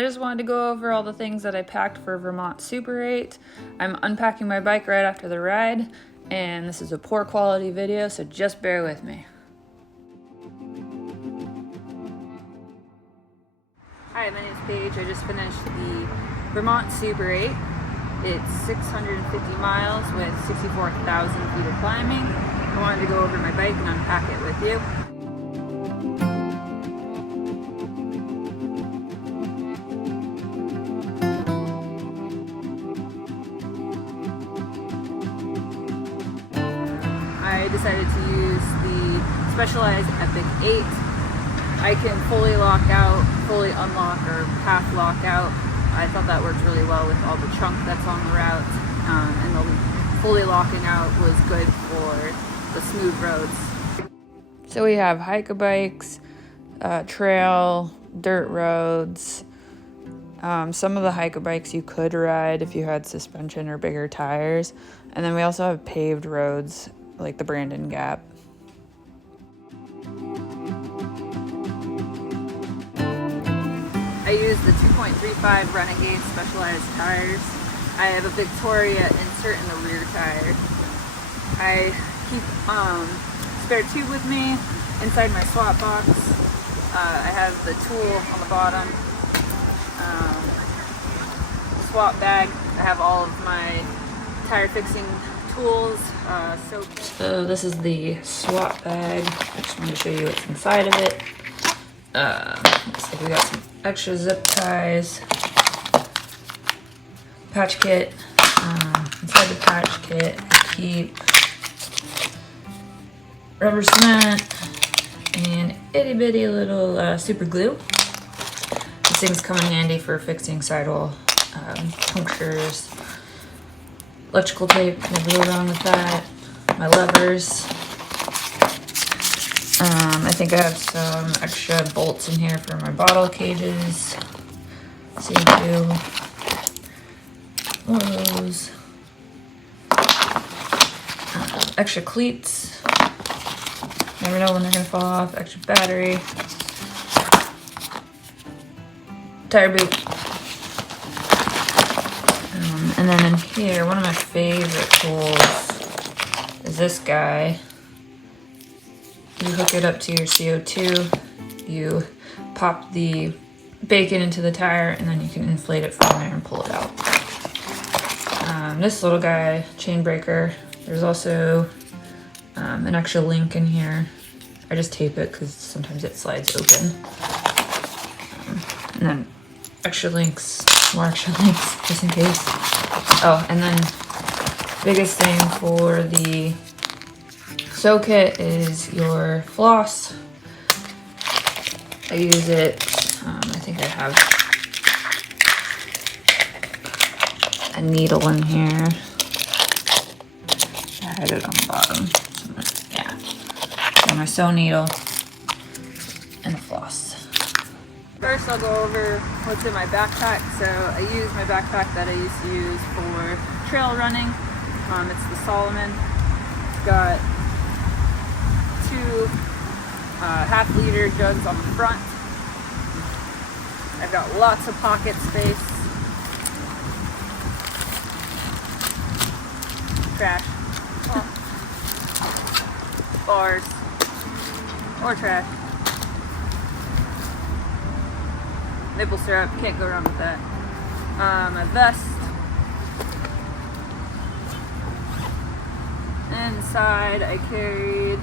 I just wanted to go over all the things that I packed for Vermont Super 8. I'm unpacking my bike right after the ride, and this is a poor quality video, so just bear with me. Hi, my name is Paige. I just finished the Vermont Super 8. It's 650 miles with 64,000 feet of climbing. I wanted to go over my bike and unpack it with you. I decided to use the Specialized Epic 8. I can fully lock out, fully unlock, or half lock out. I thought that worked really well with all the chunk that's on the route, and the fully locking out was good for the smooth roads. So we have hike-a-bikes, trail, dirt roads. Some of the hike-a-bikes you could ride if you had suspension or bigger tires. And then we also have paved roads like the Brandon Gap. I use the 2.35 Renegade Specialized tires. I have a Victoria insert in the rear tire. I keep spare tube with me inside my swap box. I have the tool on the bottom. Swap bag. I have all of my tire fixing tools. So this is the swap bag. I just wanted to show you what's inside of it. Looks like we got some extra zip ties, patch kit. Inside the patch kit, I keep rubber cement and itty bitty little super glue. These things come in handy for fixing sidewall punctures. Electrical tape, never go wrong with that. My levers. I think I have some extra bolts in here for my bottle cages. See two. One of those. Extra cleats. Never know when they're gonna fall off. Extra battery. Tire boot. And then in here, one of my favorite tools is this guy. You hook it up to your CO2, you pop the bacon into the tire, and then you can inflate it from there and pull it out. This little guy, chain breaker, there's also an extra link in here. I just tape it because sometimes it slides open. And then extra links, more extra links, just in case. Oh, and then biggest thing for the sew kit is your floss. I use it, I think I have a needle in here. I had it on the bottom. Yeah. So my sew needle and the floss. First I'll go over what's in my backpack. So I use my backpack that I used to use for trail running. It's the Solomon. It's got two half-liter jugs on the front. I've got lots of pocket space. Trash. Bars. Or trash. Maple syrup, can't go wrong with that. My vest. Inside I carried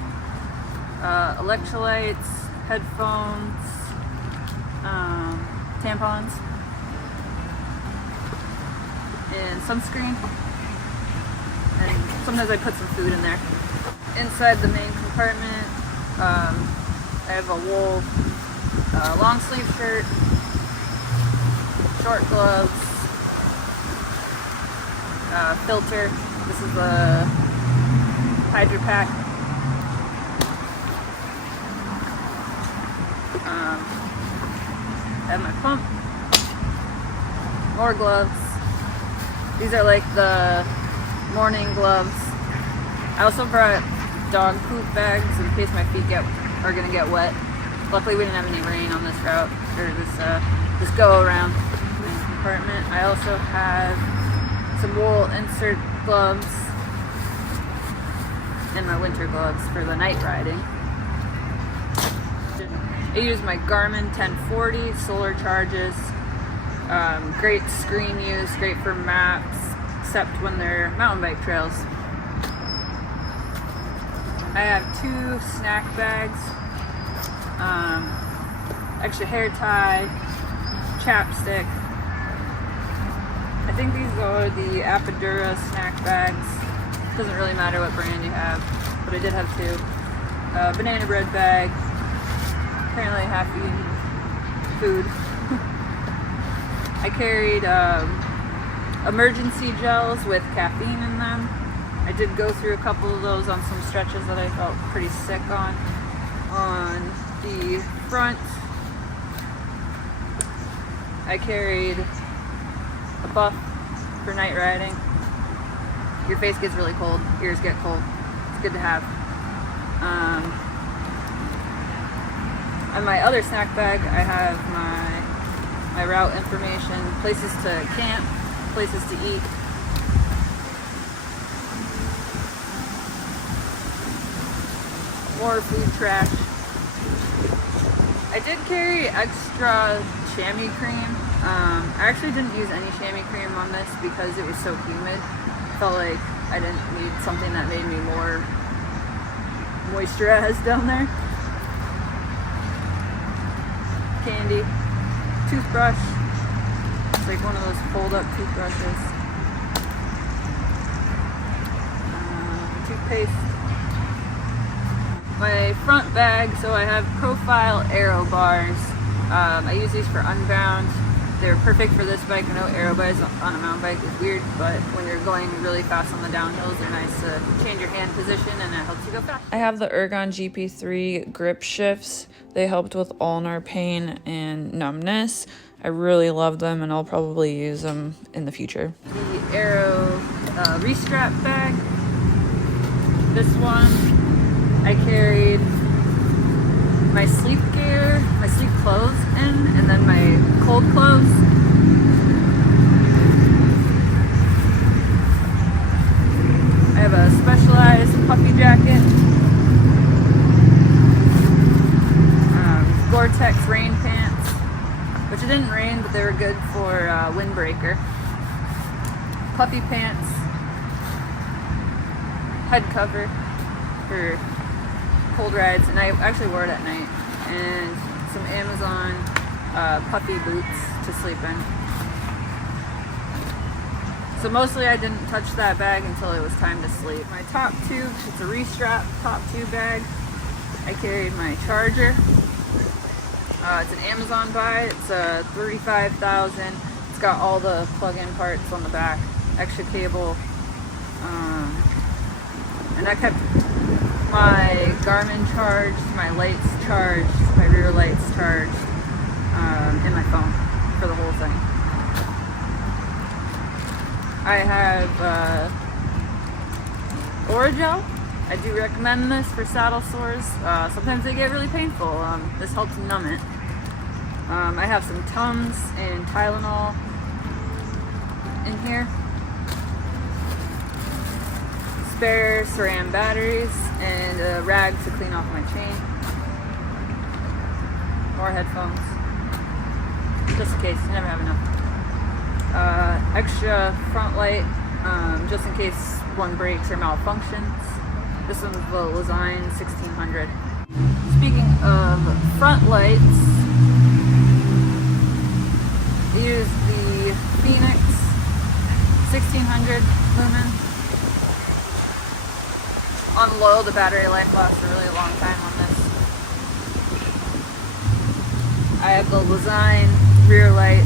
electrolytes, headphones, tampons, and sunscreen. And sometimes I put some food in there. Inside the main compartment, I have a wool long sleeve shirt, short gloves, filter. This is the Hydro Pack. I have my pump, more gloves. These are like the morning gloves. I also brought dog poop bags in case my feet are gonna get wet. Luckily we didn't have any rain on this route. or this go around this compartment. I also have some wool insert gloves and my winter gloves for the night riding. I use my Garmin 1040 solar charges. Great screen use, great for maps, except when they're mountain bike trails. I have 2 snack bags, extra hair tie, chapstick. I think these are the Apidura snack bags. Doesn't really matter what brand you have, but I did have 2. Banana bread bag. Apparently I have to eat food. I carried emergency gels with caffeine in them. I did go through a couple of those on some stretches that I felt pretty sick on. On the front, I carried a buff for night riding. Your face gets really cold, ears get cold. It's good to have. On my other snack bag, I have my route information, places to camp, places to eat. More food trash. I did carry extra chamois cream. I actually didn't use any chamois cream on this because it was so humid. Felt like I didn't need something that made me more moisturized down there. Candy, toothbrush. It's like one of those fold-up toothbrushes. Toothpaste. My front bag, so I have Profile aero bars. I use these for Unbound. They're perfect for this bike. I know aero bars on a mountain bike is weird, but when you're going really fast on the downhills, they're nice to change your hand position and it helps you go fast. I have the Ergon GP3 grip shifts. They helped with ulnar pain and numbness. I really love them and I'll probably use them in the future. The Aero Restrap bag. This one, I carried my sleep gear, my sleep clothes in, and then my cold clothes. I have a Specialized puffy jacket, Gore-Tex rain pants, which it didn't rain, but they were good for windbreaker. Puffy pants, head cover for cold rides, and I actually wore it at night, and some Amazon puffy boots to sleep in. So mostly I didn't touch that bag until it was time to sleep. My top tube, it's a Restrap top tube bag. I carried my charger. It's an Amazon buy. It's a 35,000. It's got all the plug-in parts on the back, extra cable, and I kept my Garmin charged, my lights charged, my rear lights charged, and my phone for the whole thing. I have Oragel. I do recommend this for saddle sores. Sometimes they get really painful. This helps numb it. I have some Tums and Tylenol in here. Spare SRAM batteries and a rag to clean off my chain. More headphones. Just in case, you never have enough. Extra front light, just in case one breaks or malfunctions. This one's the Lesign 1600. Speaking of front lights, I use the Phoenix 1600 lumen. On low, the battery life lasts a really long time on this. I have the Lesign rear light,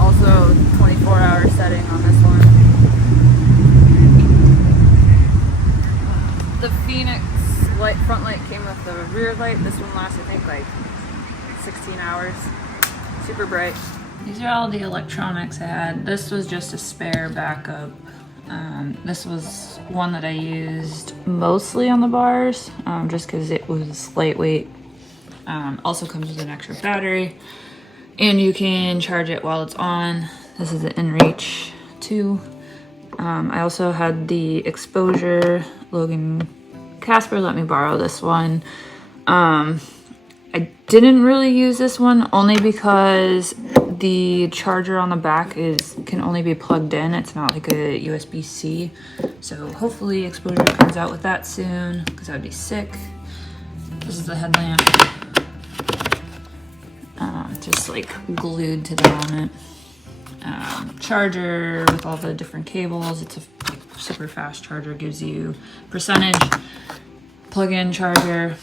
also 24-hour setting on this one. The Phoenix light front light came with the rear light. This one lasts, I think, like 16 hours. Super bright. These are all the electronics I had. This was just a spare backup. This was one that I used mostly on the bars, just because it was lightweight. Also comes with an extra battery. And you can charge it while it's on. This is the InReach 2. I also had the exposure. Logan Casper let me borrow this one. I didn't really use this one only because the charger on the back can only be plugged in. It's not like a USB-C. So hopefully Exposure comes out with that soon because that would be sick. This is the headlamp. Just like glued to the helmet. Charger with all the different cables. It's a super fast charger, gives you percentage. Plug-in charger.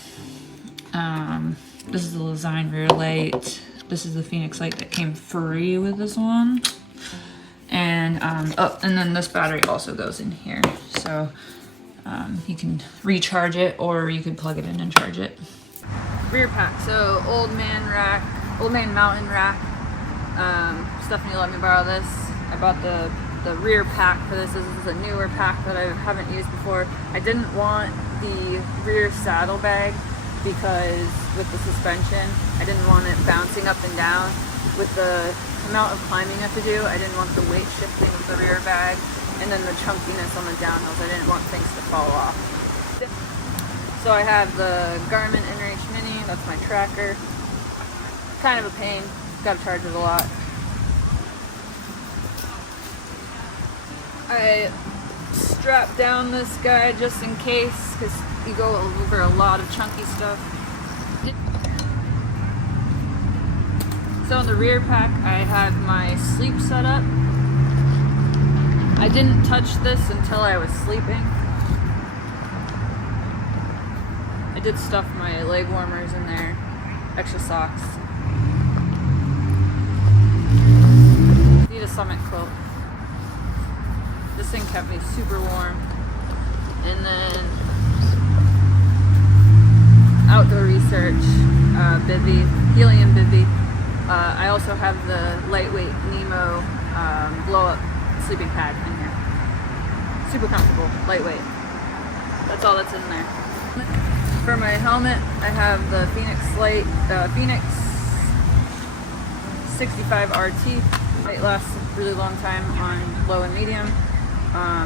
This is the Design rear light. This is the Phoenix light that came free with this one. And and then this battery also goes in here. So you can recharge it or you can plug it in and charge it. Rear pack, so old man mountain rack. Stephanie let me borrow this. I bought the rear pack for this. This is a newer pack that I haven't used before. I didn't want the rear saddlebag because with the suspension, I didn't want it bouncing up and down. With the amount of climbing I have to do, I didn't want the weight shifting of the rear bag, and then the chunkiness on the downhills. I didn't want things to fall off. So I have the Garmin InReach Mini, that's my tracker. Kind of a pain, gotta charge it a lot. I strapped down this guy just in case, because you go over a lot of chunky stuff. So in the rear pack, I had my sleep set up. I didn't touch this until I was sleeping. I did stuff my leg warmers in there, extra socks. Need a Summit quilt. This thing kept me super warm. And then Outdoor Research bivy, helium bivy. I also have the lightweight Nemo blow-up sleeping pad in here. Super comfortable, lightweight. That's all that's in there. For my helmet, I have the Phoenix 65 RT. It lasts a really long time on low and medium.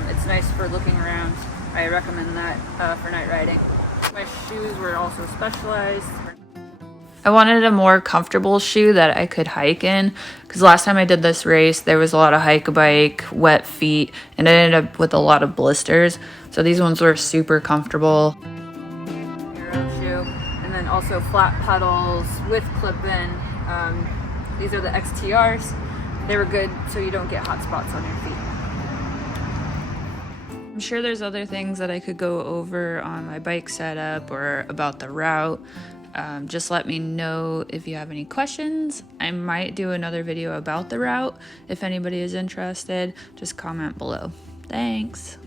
It's nice for looking around. I recommend that for night riding. My shoes were also Specialized. I wanted a more comfortable shoe that I could hike in because last time I did this race, there was a lot of hike-a-bike, wet feet, and I ended up with a lot of blisters. So these ones were super comfortable. Your own shoe, and then also flat pedals with clip-in. These are the XTRs. They were good so you don't get hot spots on your feet. I'm sure there's other things that I could go over on my bike setup or about the route. Just let me know if you have any questions. I might do another video about the route. If anybody is interested, just comment below. Thanks.